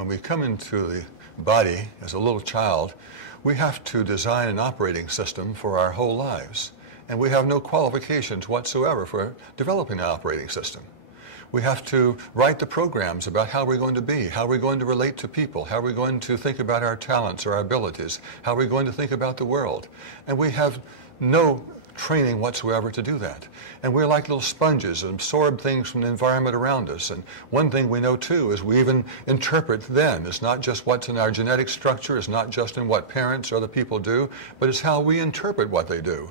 when we come into the body as a little child, we have to design an operating system for our whole lives. And we have no qualifications whatsoever for developing an operating system. We have to write the programs about how we're going to be, how we're going to relate to people, how we're going to think about our talents or our abilities, how we're going to think about the world. And we have no training whatsoever to do that. And we're like little sponges and absorb things from the environment around us. And one thing we know too is we even interpret them. It's not just what's in our genetic structure, it's not just in what parents or other people do, but it's how we interpret what they do.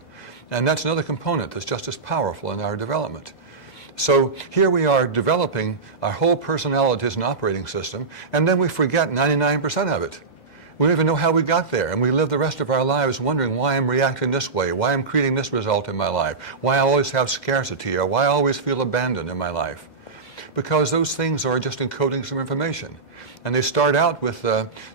And that's another component that's just as powerful in our development. So here we are developing our whole personality as an operating system, and then we forget 99% of it. We don't even know how we got there, and we live the rest of our lives wondering why I'm reacting this way, why I'm creating this result in my life, why I always have scarcity, or why I always feel abandoned in my life. Because those things are just encoding some information. And they start out with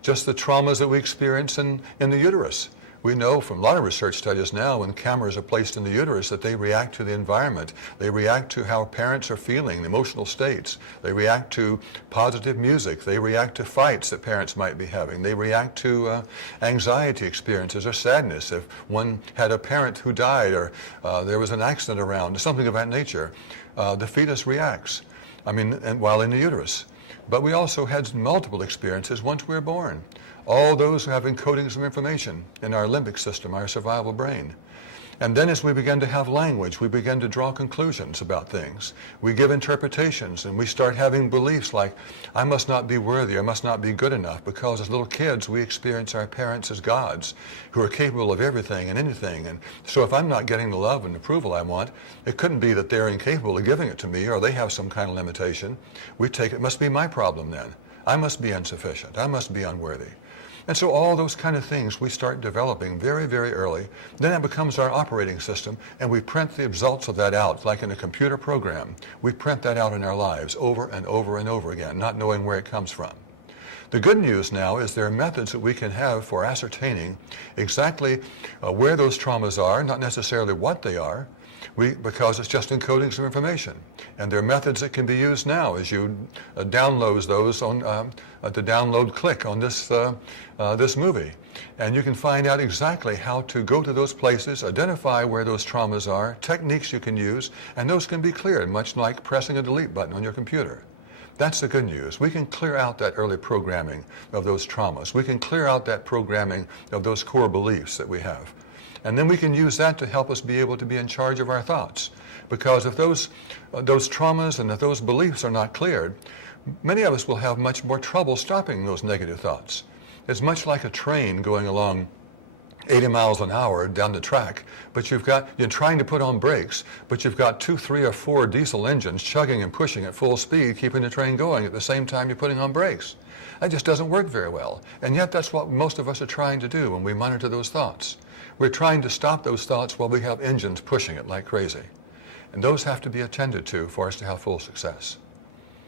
just the traumas that we experience in the uterus. We know from a lot of research studies now when cameras are placed in the uterus that they react to the environment. They react to how parents are feeling, emotional states. They react to positive music. They react to fights that parents might be having. They react to anxiety experiences or sadness. If one had a parent who died or there was an accident around, something of that nature, the fetus reacts, while in the uterus. But we also had multiple experiences once we were born. All those who have encodings of information in our limbic system, our survival brain. And then as we begin to have language, we begin to draw conclusions about things. We give interpretations and we start having beliefs like, I must not be worthy, I must not be good enough, because as little kids we experience our parents as gods who are capable of everything and anything. And so if I'm not getting the love and approval I want, it couldn't be that they're incapable of giving it to me or they have some kind of limitation. We take it must be my problem then. I must be insufficient. I must be unworthy. And so all those kind of things we start developing very, very early. Then it becomes our operating system, and we print the results of that out, like in a computer program. We print that out in our lives over and over and over again, not knowing where it comes from. The good news now is there are methods that we can have for ascertaining exactly where those traumas are, not necessarily what they are, because it's just encoding some information. And there are methods that can be used now as you download those on the download click on this movie. And you can find out exactly how to go to those places, identify where those traumas are, techniques you can use, and those can be cleared, much like pressing a delete button on your computer. That's the good news. We can clear out that early programming of those traumas. We can clear out that programming of those core beliefs that we have. And then we can use that to help us be able to be in charge of our thoughts. Because if those traumas and if those beliefs are not cleared, many of us will have much more trouble stopping those negative thoughts. It's much like a train going along 80 miles an hour down the track, but you're trying to put on brakes, but you've got 2, 3, or 4 diesel engines chugging and pushing at full speed, keeping the train going at the same time you're putting on brakes. That just doesn't work very well. And yet that's what most of us are trying to do when we monitor those thoughts. We're trying to stop those thoughts while we have engines pushing it like crazy. And those have to be attended to for us to have full success.